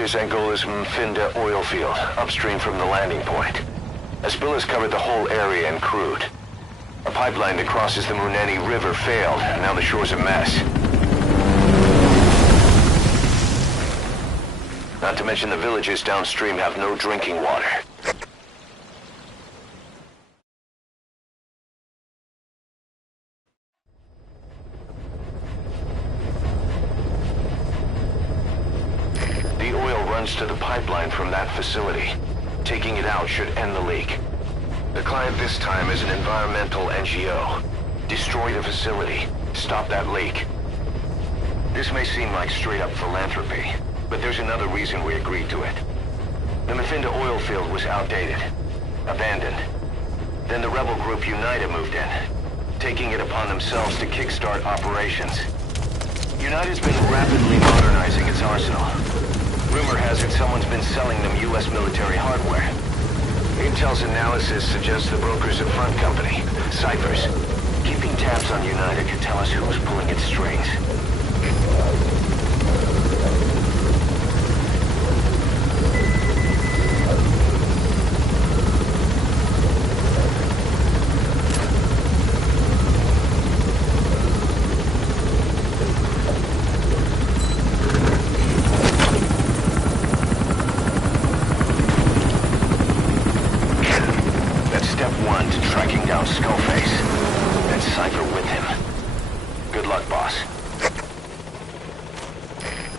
Previous Angola's Mfinda oil field, upstream from the landing point. A spill has covered the whole area and crude. A pipeline that crosses the Muneni River failed. Now the shore's a mess. Not to mention the villages downstream have no drinking water. The oil runs to the pipeline from that facility. Taking it out should end the leak. The client this time is an environmental NGO. Destroy the facility. Stop that leak. This may seem like straight-up philanthropy, but there's another reason we agreed to it. The Mfinda oil field was outdated, abandoned. Then the rebel group UNITA moved in, taking it upon themselves to kickstart operations. UNITA's been rapidly modernizing its arsenal. Rumor has it someone's been selling them U.S. military hardware. Intel's analysis suggests the broker's a front company, Cyphers. Keeping tabs on UNITA could tell us who's pulling its strings.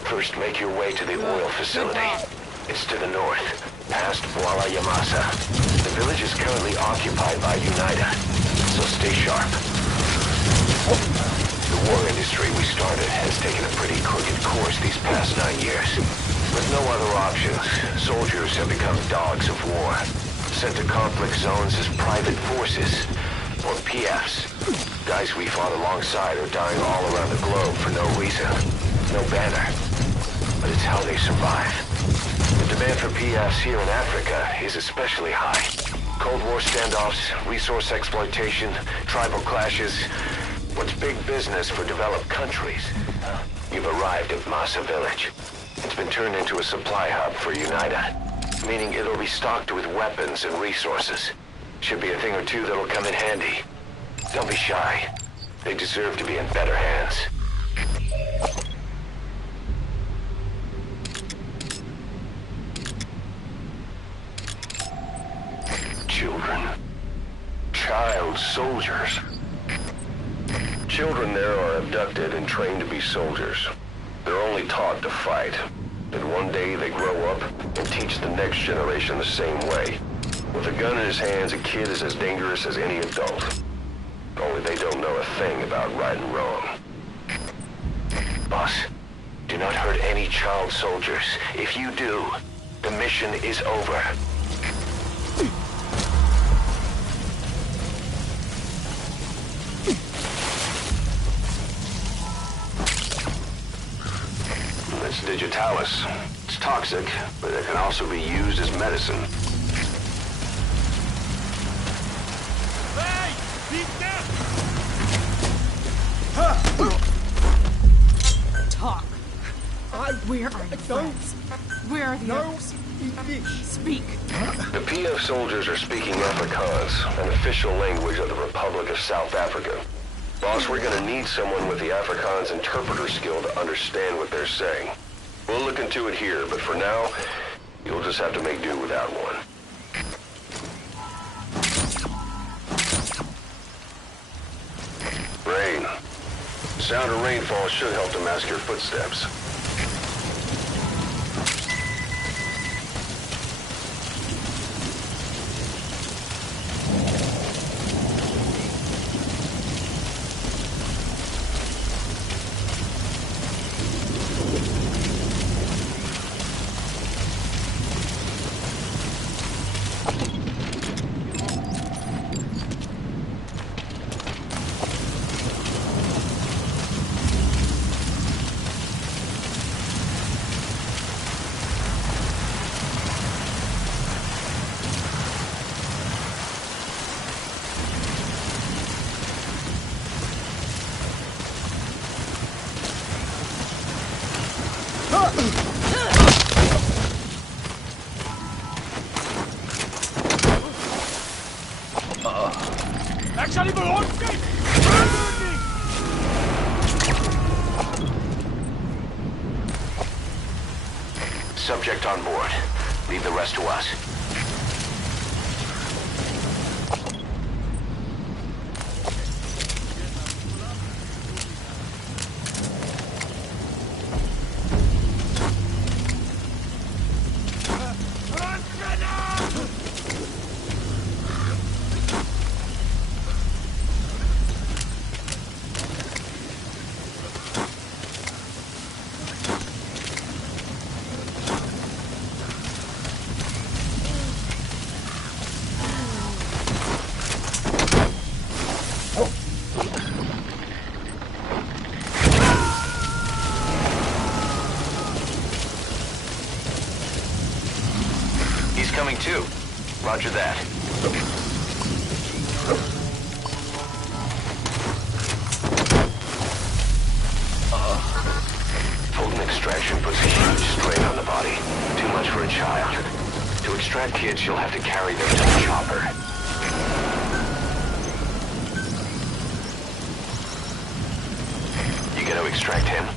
First, make your way to the oil facility. It's to the north, past Wala Yamasa. The village is currently occupied by UNITA, so stay sharp. The war industry we started has taken a pretty crooked course these past 9 years. With no other options, soldiers have become dogs of war, sent to conflict zones as private forces, or PFs. Guys we fought alongside are dying all around the globe for no reason, no banner. But it's how they survive. The demand for PFs here in Africa is especially high. Cold War standoffs, resource exploitation, tribal clashes. What's big business for developed countries? You've arrived at Masa Village. It's been turned into a supply hub for UNITA, meaning it'll be stocked with weapons and resources. Should be a thing or two that'll come in handy. Don't be shy. They deserve to be in better hands. Children. Child soldiers. Children there are abducted and trained to be soldiers. They're only taught to fight. And one day they grow up and teach the next generation the same way. With a gun in his hands, a kid is as dangerous as any adult. Only they don't know a thing about right and wrong. Boss, do not hurt any child soldiers. If you do, the mission is over. It's digitalis. It's toxic, but it can also be used as medicine. Hey! Talk. Where are your friends? Where are the others? Speak. The PF soldiers are speaking Afrikaans, an official language of the Republic of South Africa. Boss, we're gonna need someone with the Afrikaans interpreter skill to understand what they're saying. We'll look into it here, but for now, you'll just have to make do without one. Rain. The sound of rainfall should help to mask your footsteps. subject on board. Leave the rest to us. Coming too. Roger that. Fulton extraction puts a huge strain on the body. Too much for a child. To extract kids, you'll have to carry them to the chopper. You gonna extract him?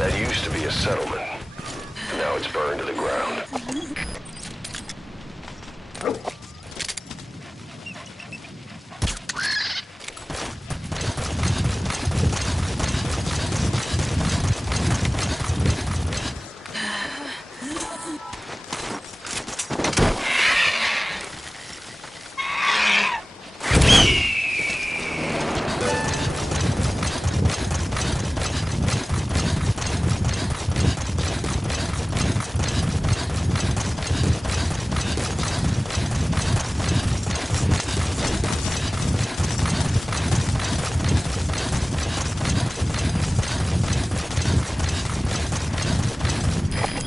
That used to be a settlement. Now it's burned to the ground.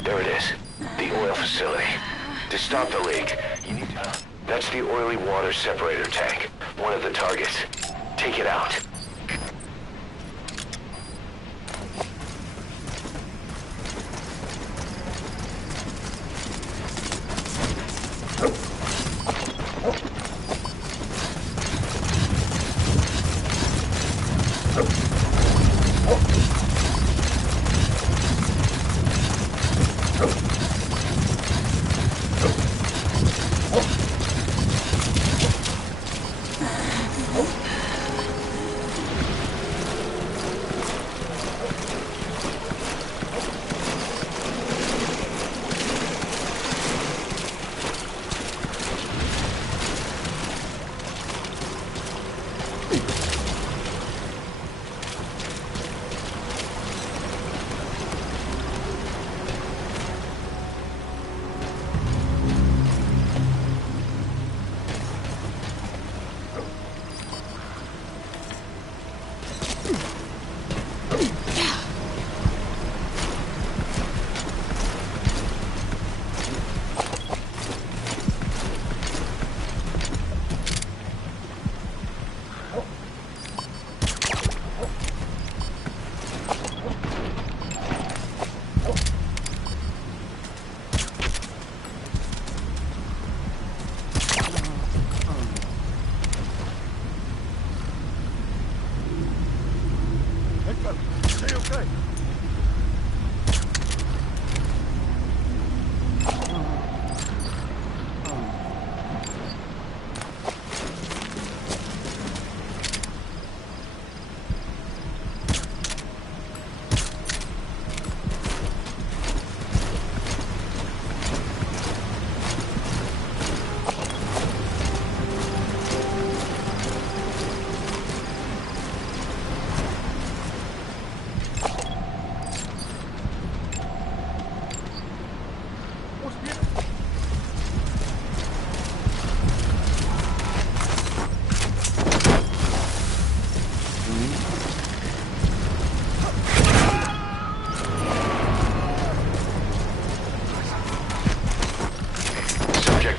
There it is. The oil facility. To stop the leak, you need to... That's the oily water separator tank. One of the targets. Take it out.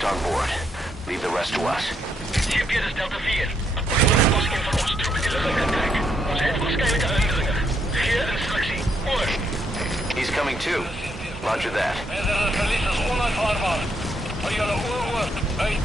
On board. Leave the rest to us. Hier Pier is Delta 4. Een toesking van onze troepen in de luchtentijk. Ons heeft waarschijnlijke herinneringen. Geer instructie. Oor. He's coming too. Roger that. Het verlies is onuitvaarbaar. Voor jullie oor, uit.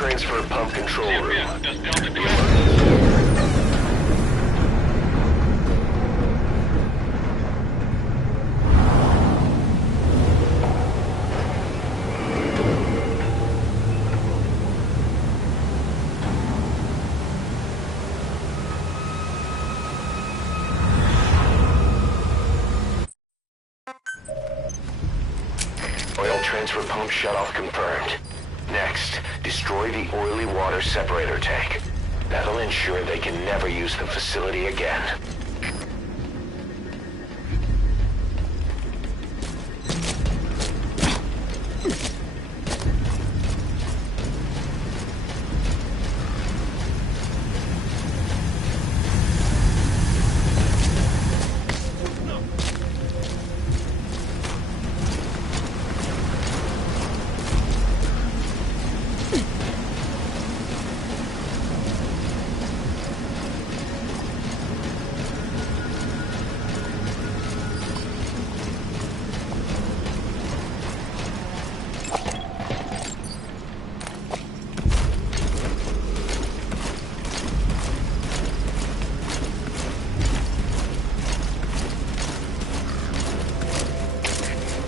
transfer pump control room. Das Delta clear. Oil transfer pump shutoff confirmed. Next, destroy the oily water separator tank. That'll ensure they can never use the facility again.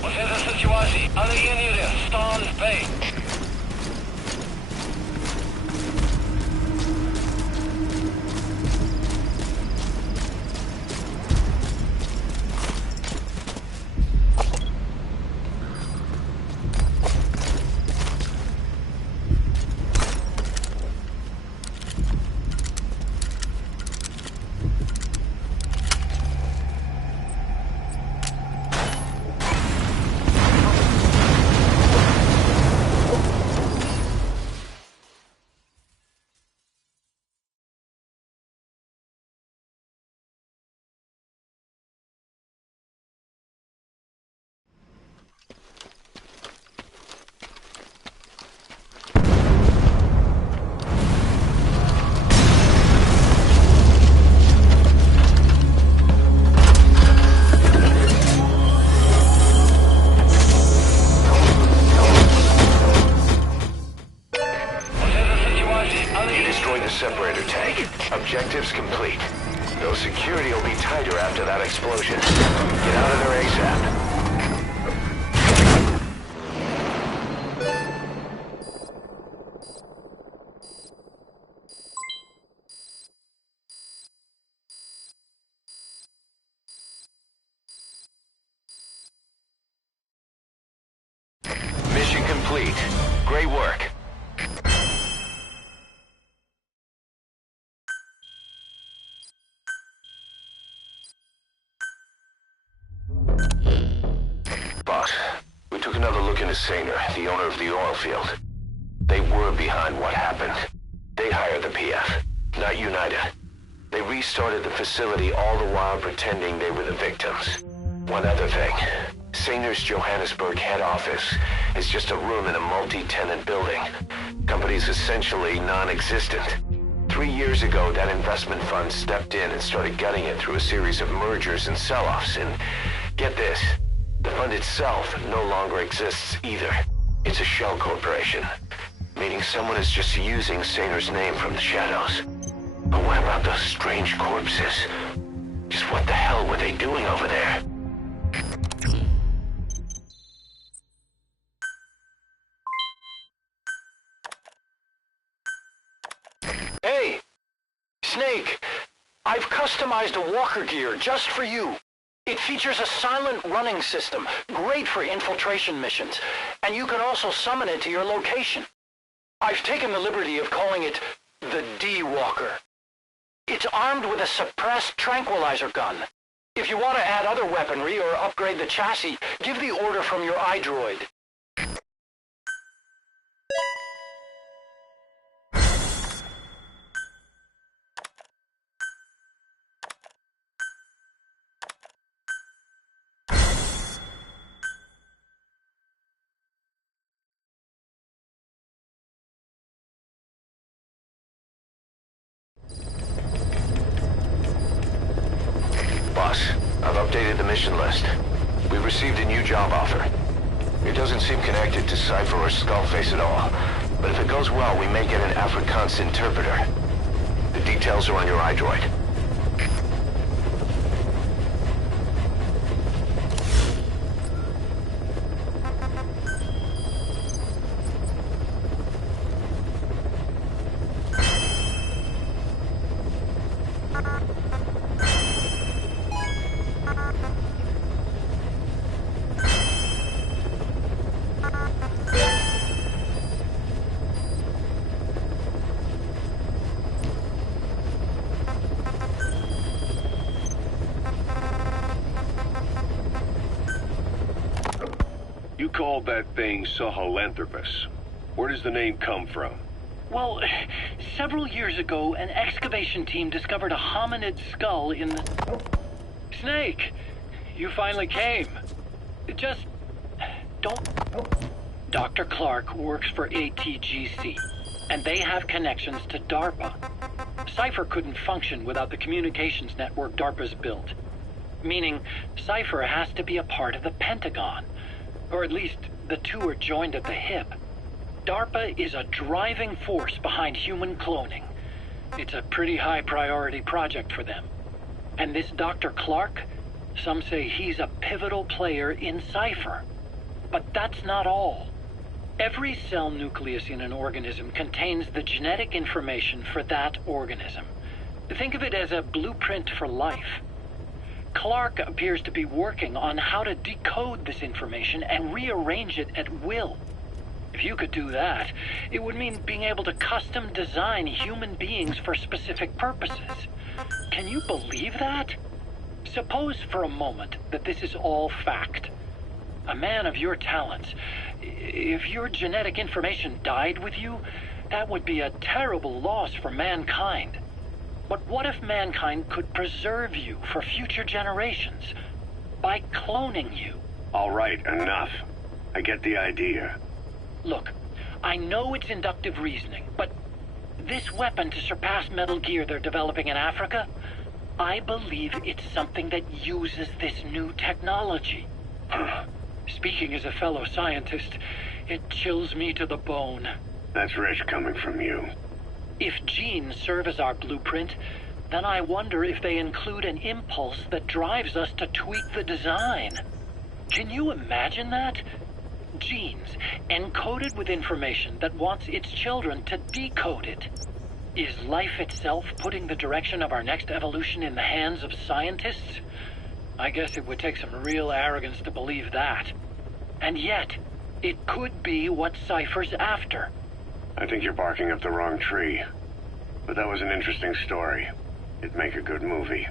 Was ist die Jiaxi? Alle Units, stand bei. Separator tank. Objectives complete. Though security will be tighter after that explosion. Get out of there ASAP. Mission complete. Great work. Boss, we took another look into Sainer, the owner of the oil field. They were behind what happened. They hired the PF, not United. They restarted the facility all the while pretending they were the victims. One other thing. Sainer's Johannesburg head office is just a room in a multi-tenant building. Company's essentially non-existent. 3 years ago, that investment fund stepped in and started gutting it through a series of mergers and sell-offs. And get this, the fund itself no longer exists either. It's a shell corporation, meaning someone is just using Sainer's name from the shadows. But what about those strange corpses? Just what the hell were they doing over there? Hey! Snake! I've customized a walker gear just for you. It features a silent running system, great for infiltration missions, and you can also summon it to your location. I've taken the liberty of calling it the D-Walker. It's armed with a suppressed tranquilizer gun. If you want to add other weaponry or upgrade the chassis, give the order from your iDroid. Boss, I've updated the mission list. We've received a new job offer. It doesn't seem connected to Cypher or Skullface at all. But if it goes well, we may get an Afrikaans interpreter. The details are on your iDroid. You called that thing Sahelanthropus. Where does the name come from? Well, several years ago, an excavation team discovered a hominid skull in the... Snake! You finally came. Just... don't... Dr. Clark works for ATGC, and they have connections to DARPA. Cypher couldn't function without the communications network DARPA's built. Meaning, Cypher has to be a part of the Pentagon. Or at least, the two are joined at the hip. DARPA is a driving force behind human cloning. It's a pretty high priority project for them. And this Dr. Clark, some say he's a pivotal player in Cypher. But that's not all. Every cell nucleus in an organism contains the genetic information for that organism. Think of it as a blueprint for life. Clark appears to be working on how to decode this information and rearrange it at will. If you could do that, it would mean being able to custom design human beings for specific purposes. Can you believe that? Suppose for a moment that this is all fact. A man of your talents, if your genetic information died with you, that would be a terrible loss for mankind. But what if mankind could preserve you for future generations by cloning you? All right, enough. I get the idea. Look, I know it's inductive reasoning, but this weapon to surpass Metal Gear they're developing in Africa, I believe it's something that uses this new technology. Speaking as a fellow scientist, it chills me to the bone. That's rich coming from you. If genes serve as our blueprint, then I wonder if they include an impulse that drives us to tweak the design. Can you imagine that? Genes, encoded with information that wants its children to decode it. Is life itself putting the direction of our next evolution in the hands of scientists? I guess it would take some real arrogance to believe that. And yet, it could be what Cypher's after. I think you're barking up the wrong tree. But that was an interesting story. It'd make a good movie.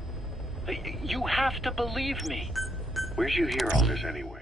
You have to believe me. Where'd you hear all this anyway?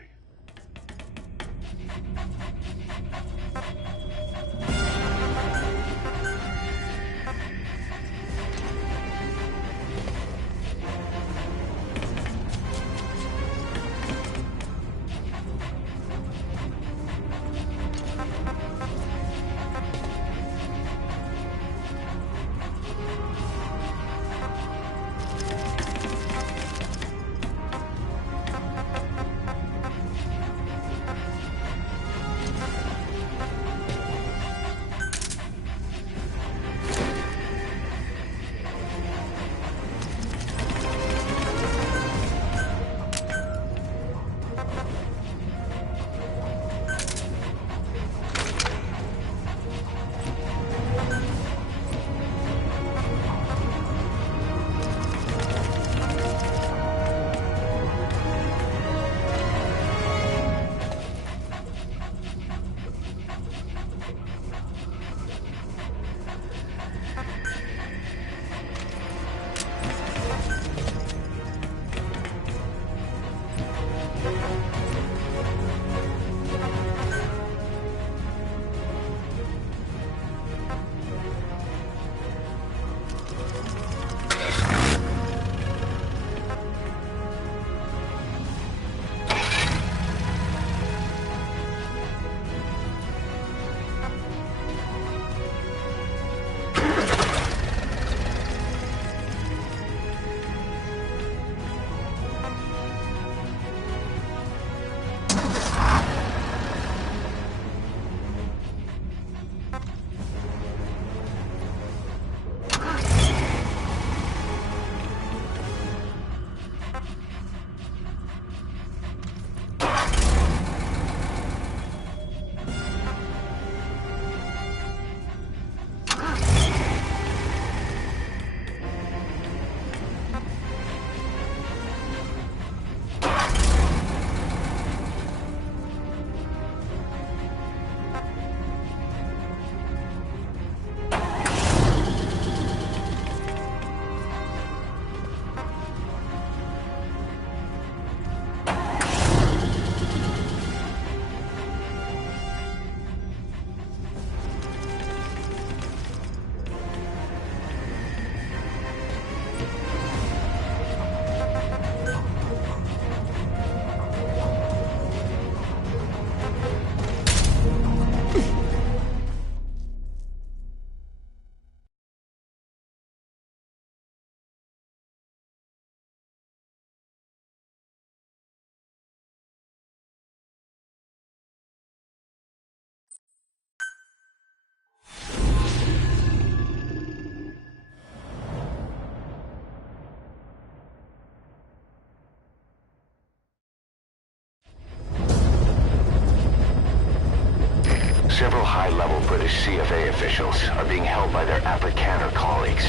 Several high-level British CFA officials are being held by their Afrikaner colleagues.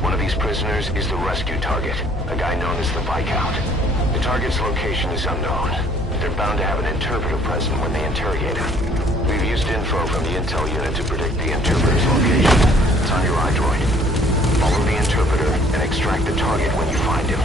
One of these prisoners is the rescue target, a guy known as the Viscount. The target's location is unknown. They're bound to have an interpreter present when they interrogate him. We've used info from the intel unit to predict the interpreter's location. It's on your iDroid. Follow the interpreter and extract the target when you find him.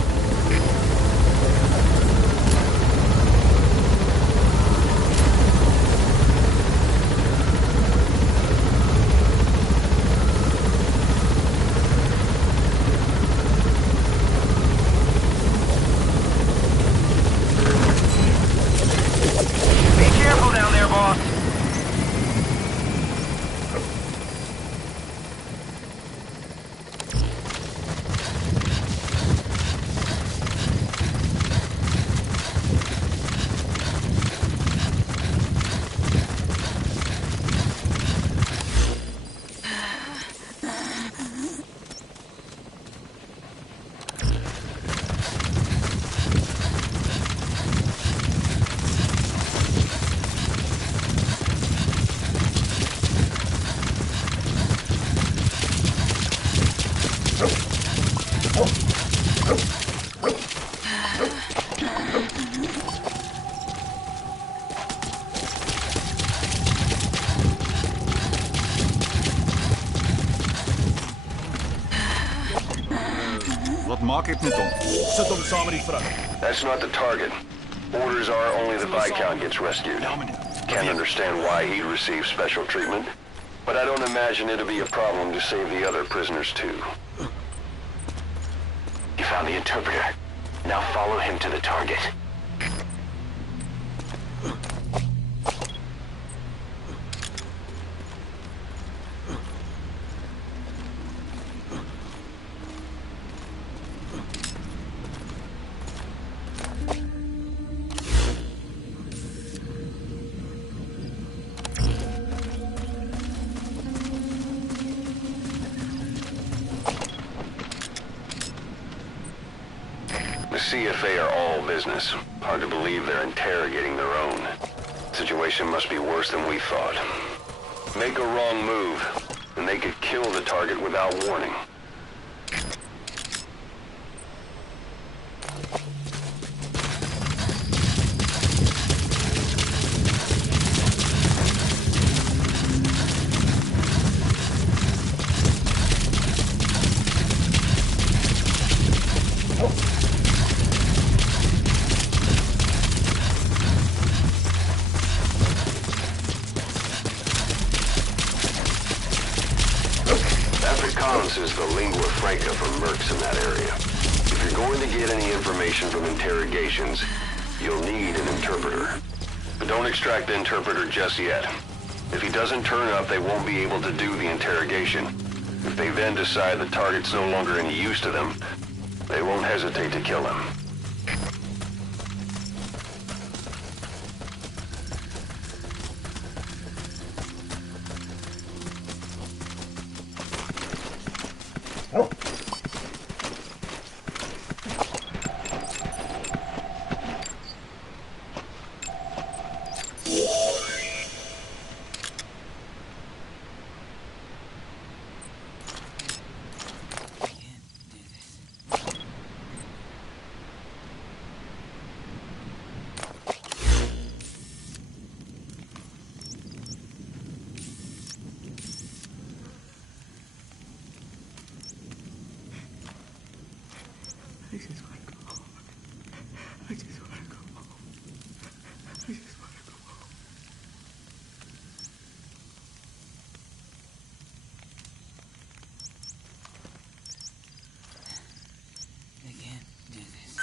Wat maak ik met hom? Sit hom saam met die vrou. That's not the target. Orders are only the Viscount gets rescued. Can't understand why he'd receive special treatment, but I don't imagine it'll be a problem to save the other prisoners too. You found the interpreter. Now follow him to the target. The CFA are all business. Hard to believe they're interrogating their own. Situation must be worse than we thought. Make a wrong move, and they could kill the target without warning. Afrikaans is the lingua franca for mercs in that area. If you're going to get any information from interrogations, you'll need an interpreter. But don't extract the interpreter just yet. If he doesn't turn up, they won't be able to do the interrogation. If they then decide the target's no longer any use to them, they won't hesitate to kill him. I just want to go home. I just want to go home. I just want to go home. I can't do this.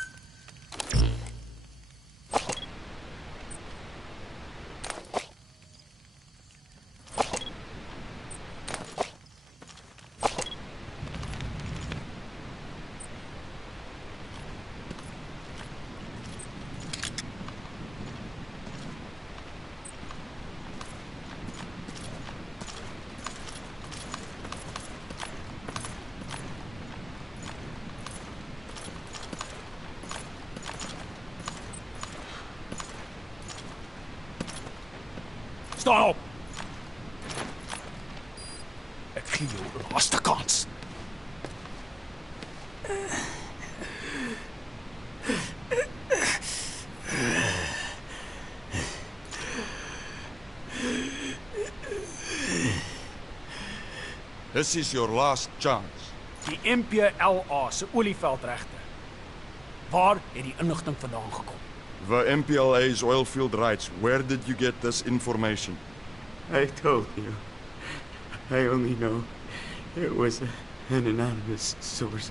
Sta op! gee jou 'n laaste kans. This is your last chance. Die MPLA se olieveldregte. Waar het die inligting vandaan gekom? The MPLA's oilfield rights. Where did you get this information? I told you. I only know it was an anonymous source.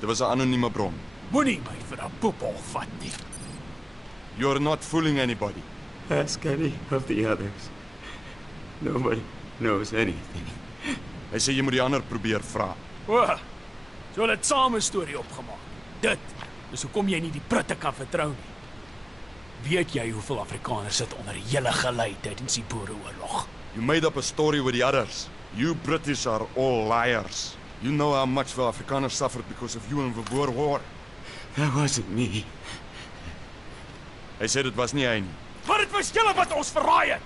Dit was 'n anonieme bron. Moenie my vir 'n poepel vat nie. You're not fooling anybody. Ask any of the others. Nobody knows anything. Hy sê jy moet die ander probeer vra. O, so hulle het saam 'n storie opgemaak. Dit is hoekom jy nie die Britte kan vertrou nie. Weet jy hoeveel Afrikaners sit onder die hele gelei tydens die Boereoorlog? You made up a story with the others. You British are all liars. You know how much the Afrikaners suffered because of you in the Boer War. That wasn't me. Hy sê dit was nie hy nie. Maar dit was julle wat ons verraai het.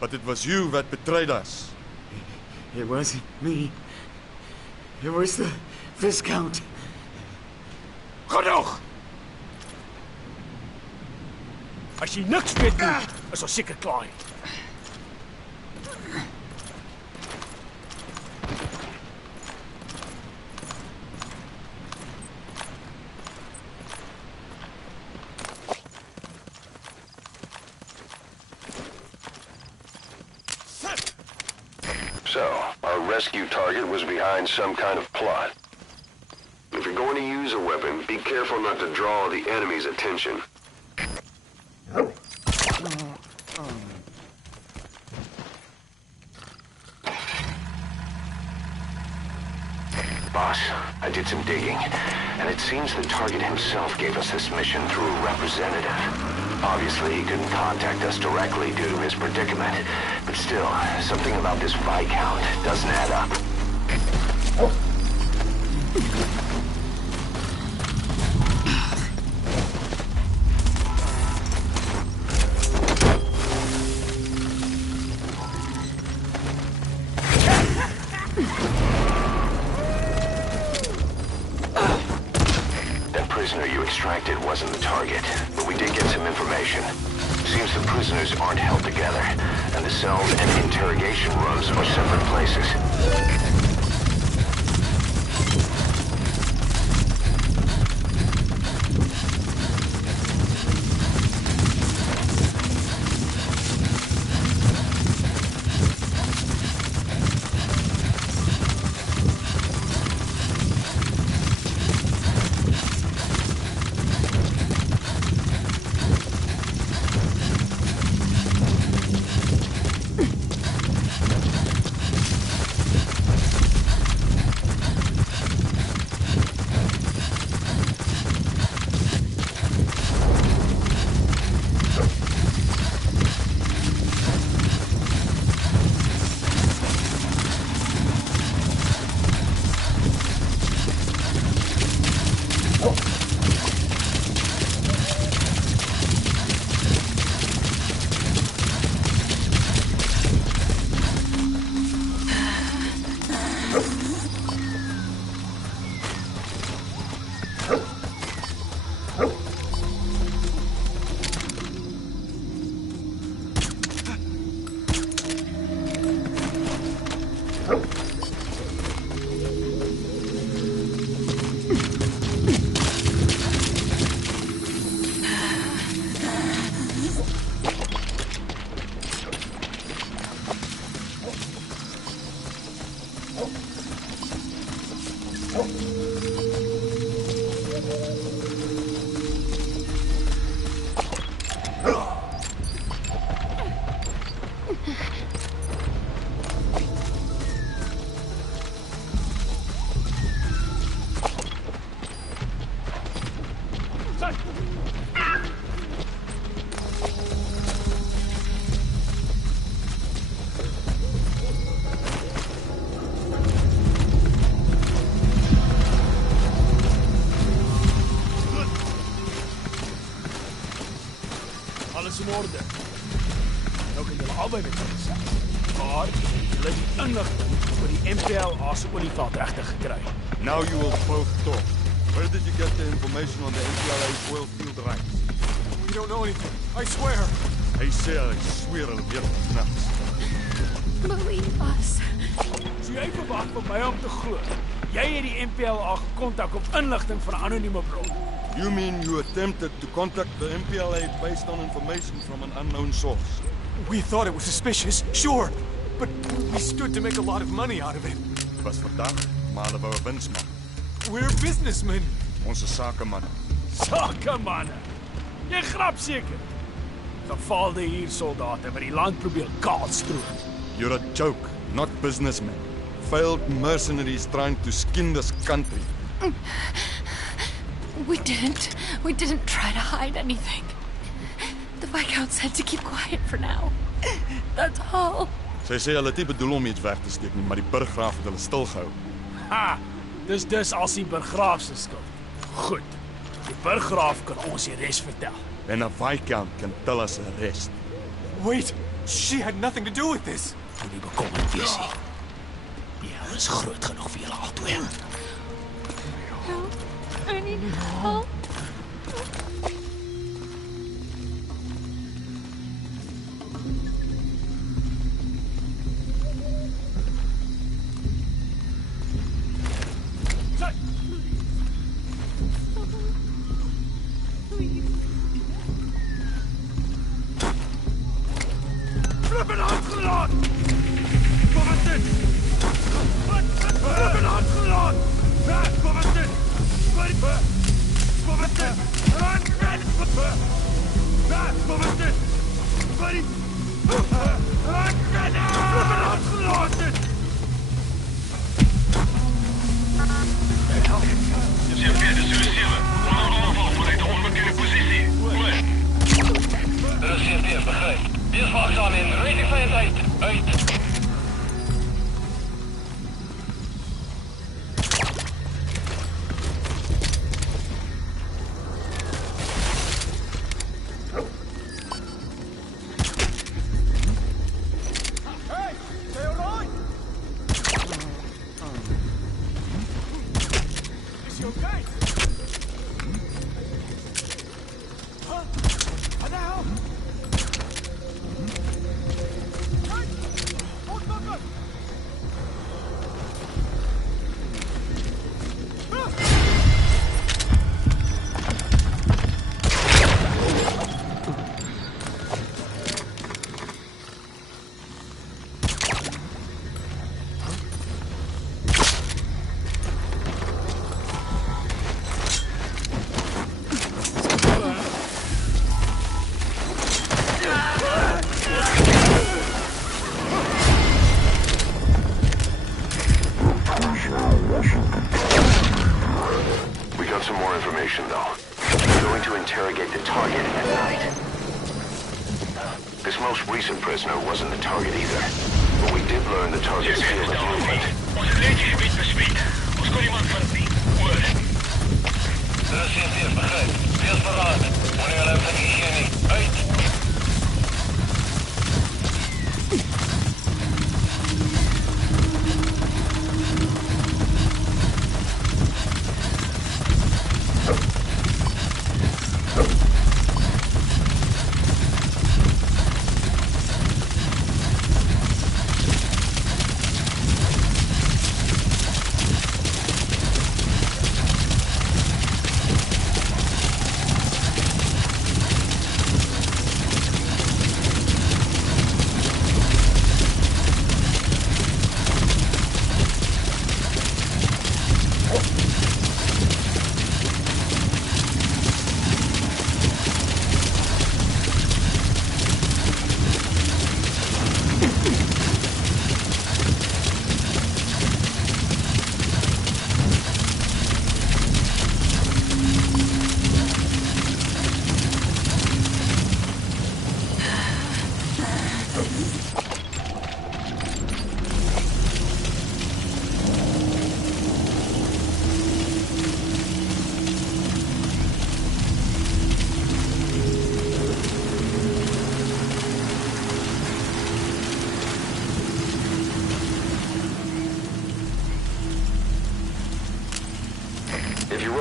But it was you that betrayed us. It wasn't me. It was the Viscount. Genoeg! As jy niks weet nie, is ons seker klaar. So, our rescue target was behind some kind of plot. If you're going to use a weapon, be careful not to draw the enemy's attention. Boss, I did some digging, and it seems the target himself gave us this mission through a representative. Obviously, he couldn't contact us directly due to his predicament, but still, something about this Viscount doesn't add up. Extracted wasn't the target, but we did get some information. Seems the prisoners aren't held together, and the cells and interrogation rooms are separate places. Alles in orde. Nou kan julle albei met julle self. Maar hulle het die inligting oor die MPLA se olieveld regtig gekry. Now you will both talk. Where did you get the information on the MPLA's oil field rights? We don't know anything. I swear. Hy sê hy sweer hulle weet niks. Believe us. So jy verwag van my om te glo. Jy het die MPLA gekontak op inligting van 'n anonieme bron. You mean you attempted to contact the MPLA based on information from an unknown source? We thought it was suspicious, sure. But we stood to make a lot of money out of it. Dit was verdag, maar hulle wou 'n wins maak. We're businessmen. Ons is sakemanne. Sakemanne. Jy grap seker. Gefaalde huursoldate wat die land probeer kaalstroop. You're a joke, not businessmen. Failed mercenaries trying to skin this country. We didn't try to hide anything. The Viscount said to keep quiet for now. That's all. Sy sê hulle het nie bedoel om iets weg te steek nie, maar die burggraaf het hulle stilgehou. Ha! Dis als die burggraaf se skuld. Goed. Die burggraaf kan ons die res vertel. En 'n Viscount can tell us the rest. Wait, she had nothing to do with this. Moet nie bekommerd wees nie. Die hel is groot genoeg vir julle albei. Help. I need help. Flippen uitgelaat! Kom het dit! Flippen uitgelaat! Kom het dit! Kom het dit! Kom het dit! Flippen uitgelaat dit! Zeer suicide. Aanval vanuit de onbekende positie. Oor. Dat is CFD, begrijp. Wees waakzaam in. Rating vijandheid. Uit. This most recent prisoner wasn't the target either. But we did learn the target's field of movement. Ons het net gebied bespied. Ons kon iemand van die. Oor. Dit is CFD, begrijp. Wees paraat. Wanneer hulle van hier nie. Uit.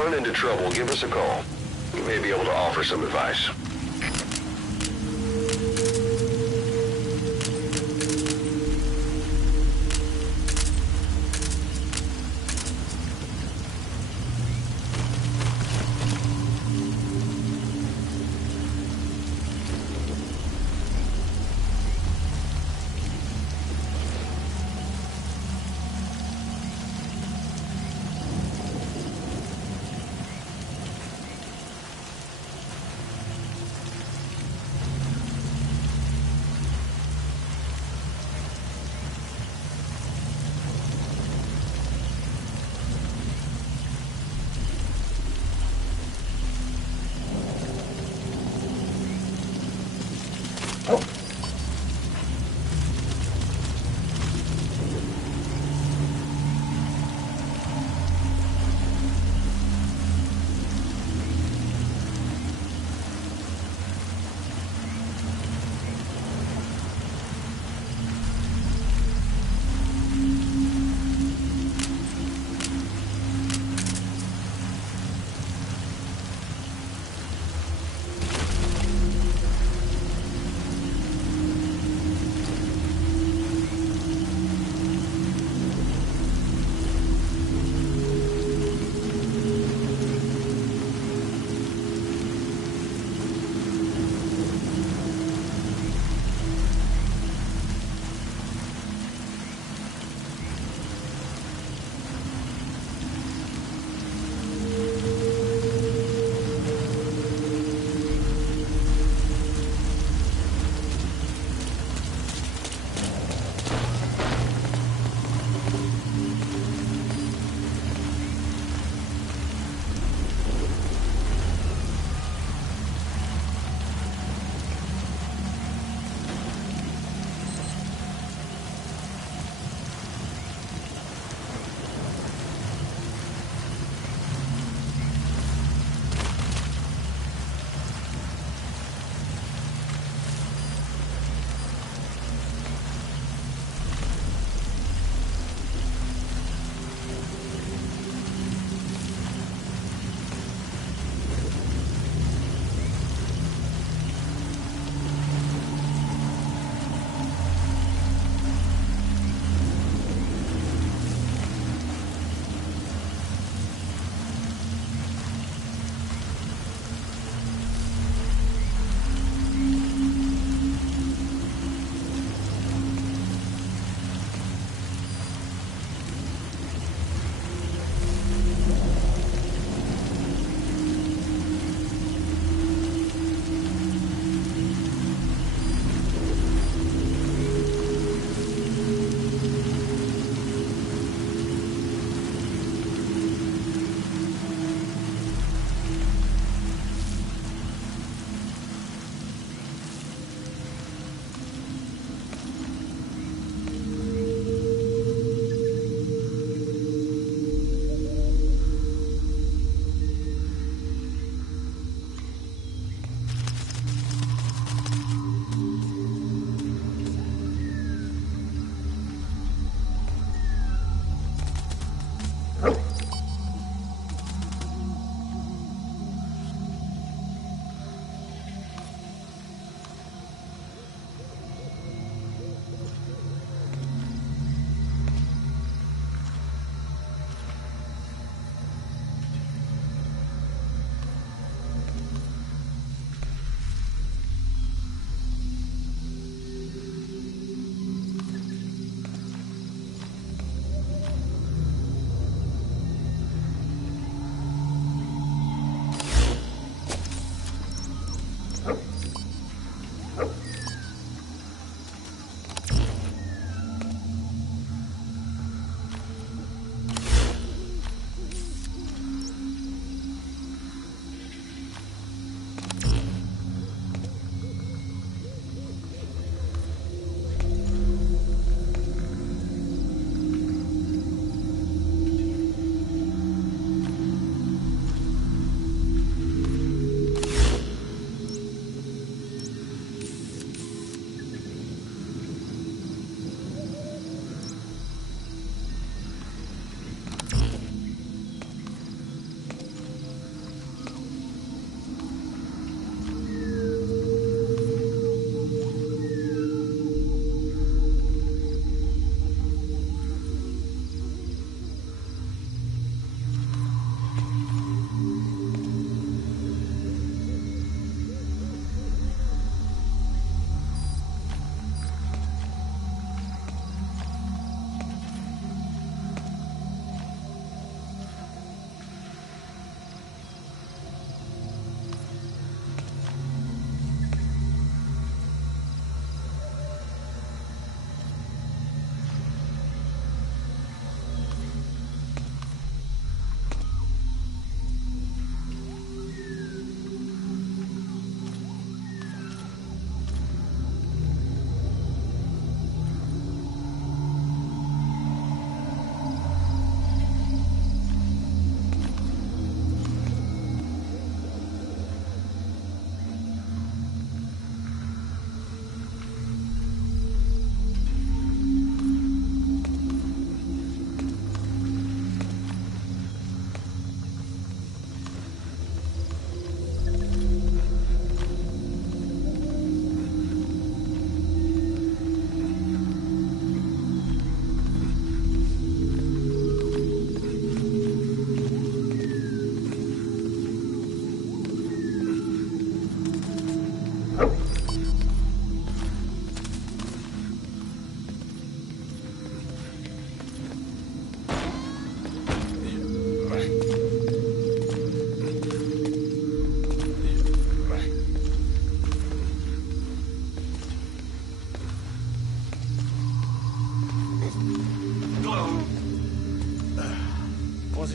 run into trouble, give us a call. We may be able to offer some advice.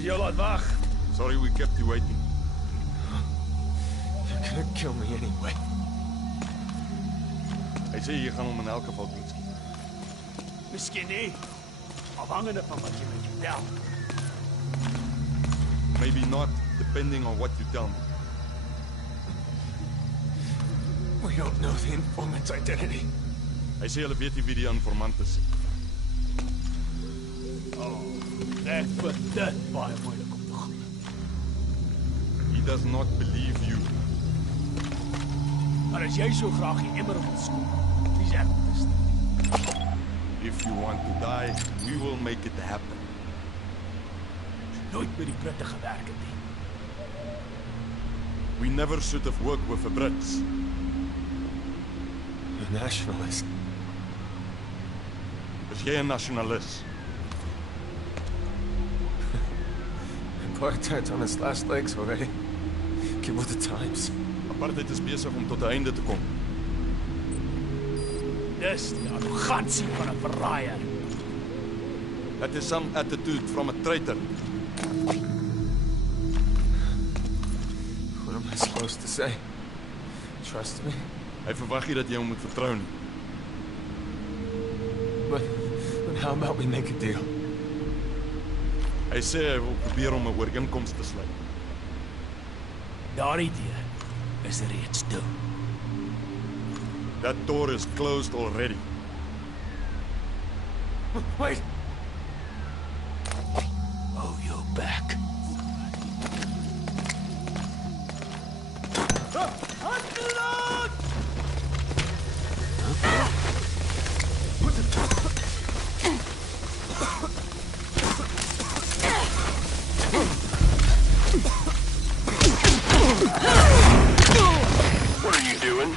jou laat wag. Sorry we kept you waiting. You're gonna kill me anyway. Hy sê jy gaan hom in elk geval doodskiet. Miskien nie. Afhangende van wat jy met vertel. Maybe not, depending on what you tell me. We don't know the informant's identity. Hy sê hulle weet nie wie die informant is. Ek vind dit baie moeilik om te glo. He does not believe you. Maar as jy so graag die emmer wil skoon, dis ek best. If you want to die, we will make it happen. Nooit met die Britte gewerk het nie. We never should have worked with the Brits. A nationalist. Is jy 'n nasionalis? Apartheid's on its last legs already. Get with the times. Apartheid is besig om tot 'n einde te kom. Dis die arrogansie van 'n verraaier. That is some attitude from a traitor. What am I supposed to say? Trust me? Hy verwag nie dat jy hom moet vertrou nie. But how about we make a deal? Hy sê hy wil probeer om 'n ooreenkoms te sluit. Daardie deur is reeds toe. That door is closed already. Wait! Oh, you're back. What are you doing?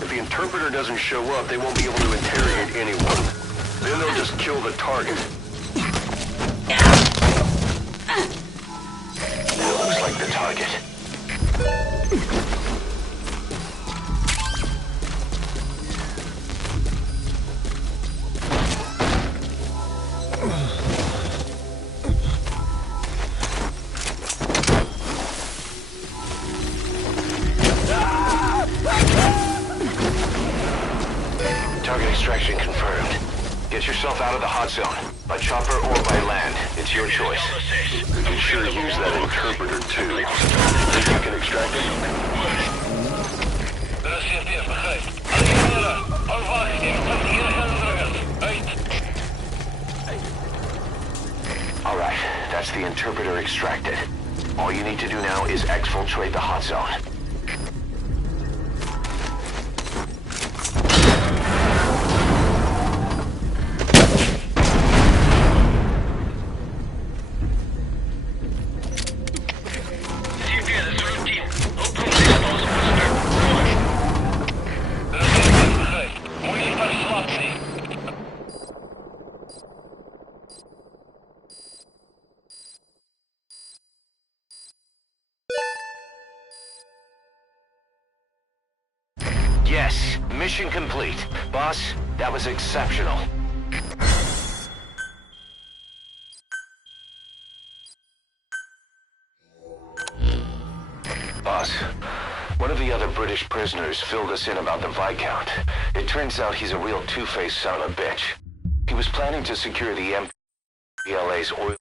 If the interpreter doesn't show up, they won't be able to interrogate anyone. Then they'll just kill the target. That looks like the target. Target extraction confirmed. Get yourself out of the hot zone. By chopper or by land. It's your choice. You can sure use that interpreter too. Think you can extract it? Alright, that's the interpreter extracted. All you need to do now is exfiltrate the hot zone. Yes, mission complete. Boss, that was exceptional. Boss, one of the other British prisoners filled us in about the Viscount. It turns out he's a real two-faced son of a bitch. He was planning to secure the MPLA's oil...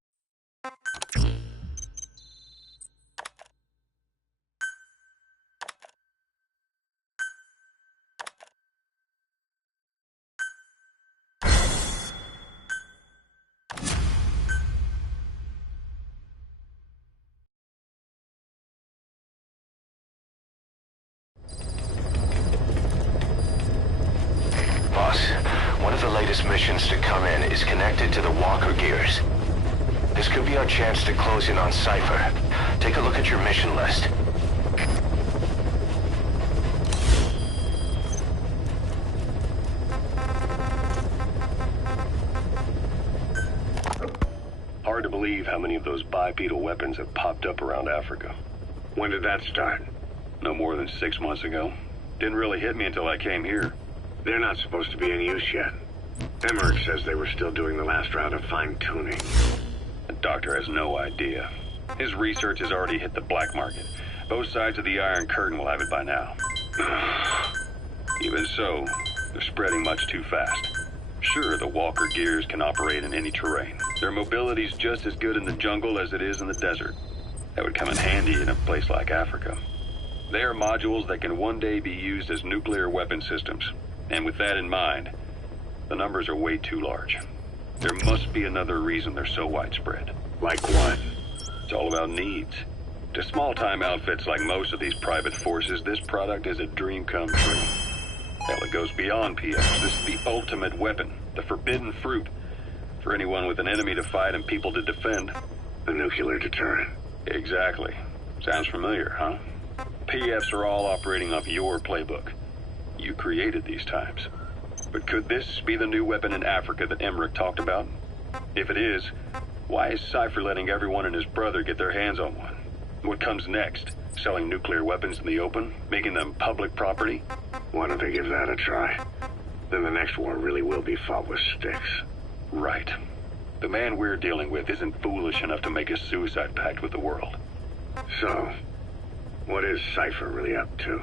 One of the latest missions to come in is connected to the Walker Gears. This could be our chance to close in on Cypher. Take a look at your mission list. Hard to believe how many of those bipedal weapons have popped up around Africa. When did that start? No more than 6 months ago. Didn't really hit me until I came here. They're not supposed to be in use yet. Emmerich says they were still doing the last round of fine-tuning. The doctor has no idea. His research has already hit the black market. Both sides of the Iron Curtain will have it by now. Even so, they're spreading much too fast. Sure, the Walker gears can operate in any terrain. Their mobility's just as good in the jungle as it is in the desert. That would come in handy in a place like Africa. They are modules that can one day be used as nuclear weapon systems. And with that in mind, the numbers are way too large. There must be another reason they're so widespread. Like what? It's all about needs. To small-time outfits like most of these private forces, this product is a dream come true. Hell, it goes beyond PFs. This is the ultimate weapon, the forbidden fruit, for anyone with an enemy to fight and people to defend. The nuclear deterrent. Exactly. Sounds familiar, huh? PFs are all operating off your playbook. You created these times. But could this be the new weapon in Africa that Emmerich talked about? If it is, why is Cypher letting everyone and his brother get their hands on one? What comes next? Selling nuclear weapons in the open? Making them public property? Why don't they give that a try? Then the next war really will be fought with sticks. Right. The man we're dealing with isn't foolish enough to make a suicide pact with the world. So, what is Cypher really up to?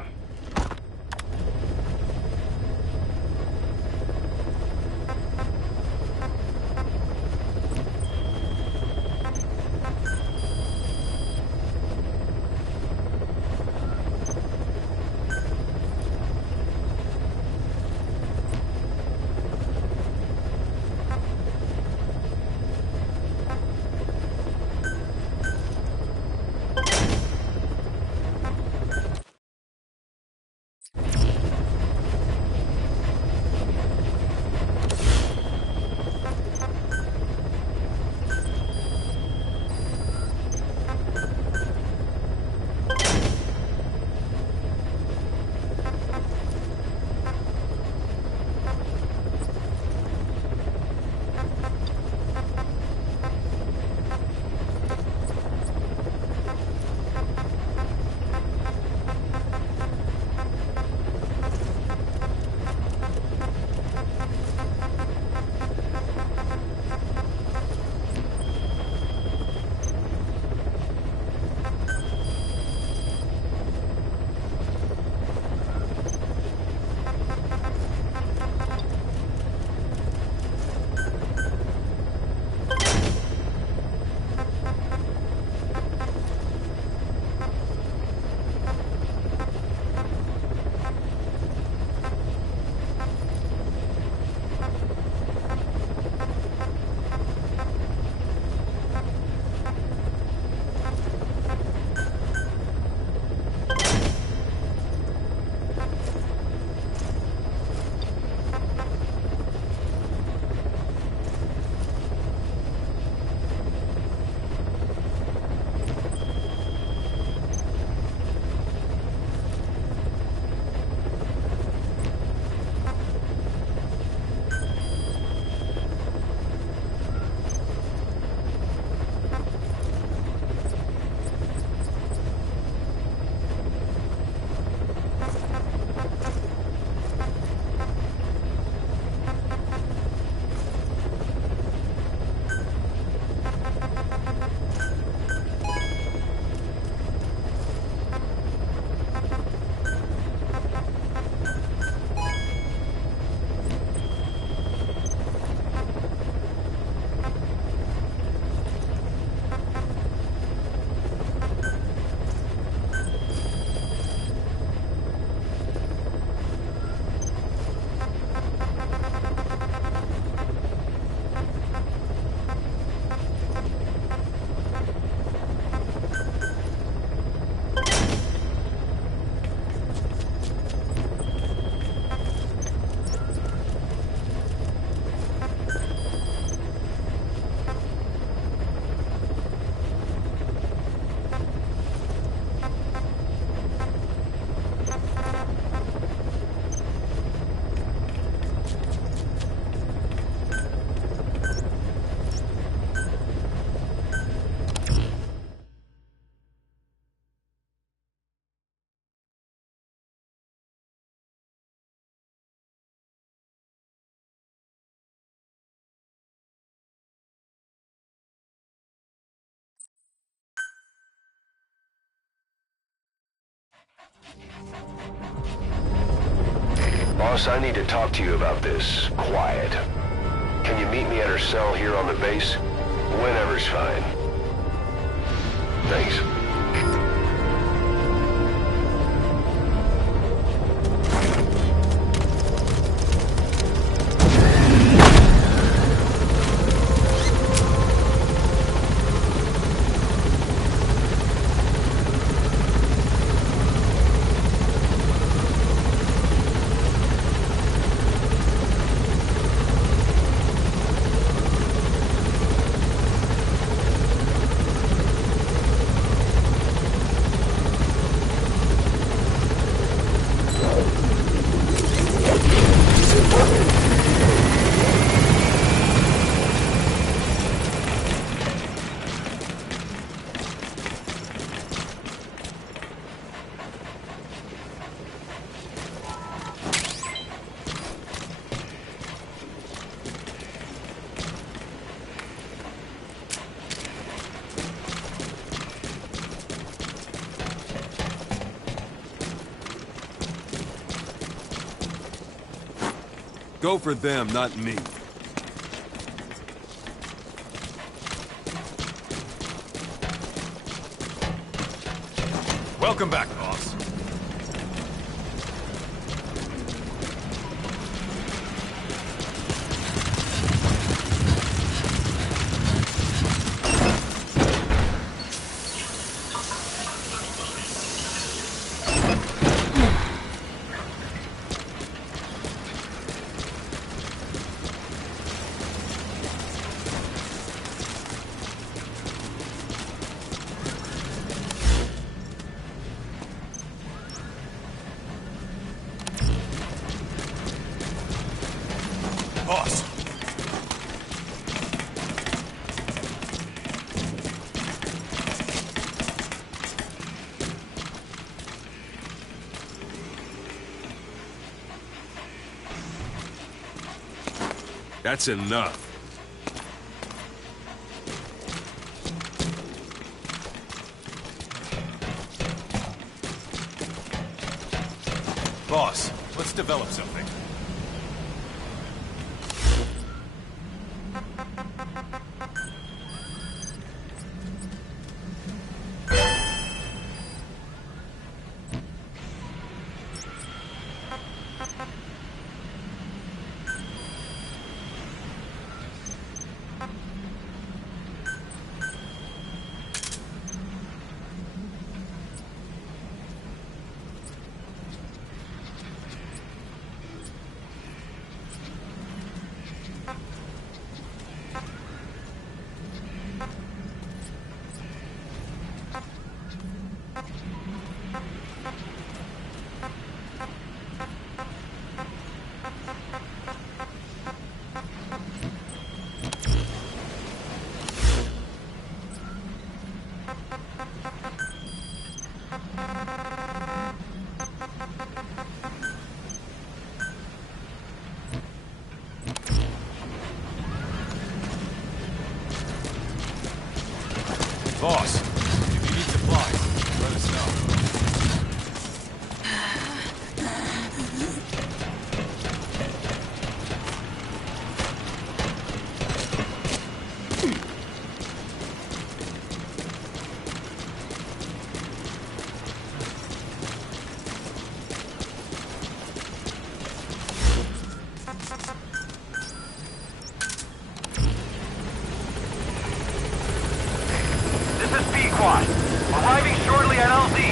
Boss, I need to talk to you about this. Quiet. Can you meet me at her cell here on the base? Whenever's fine. Thanks. Go for them, not me. Welcome back, boss. Boss. That's enough. Boss, let's develop something. Boss, if you need supplies, let us know. Arriving shortly at LZ.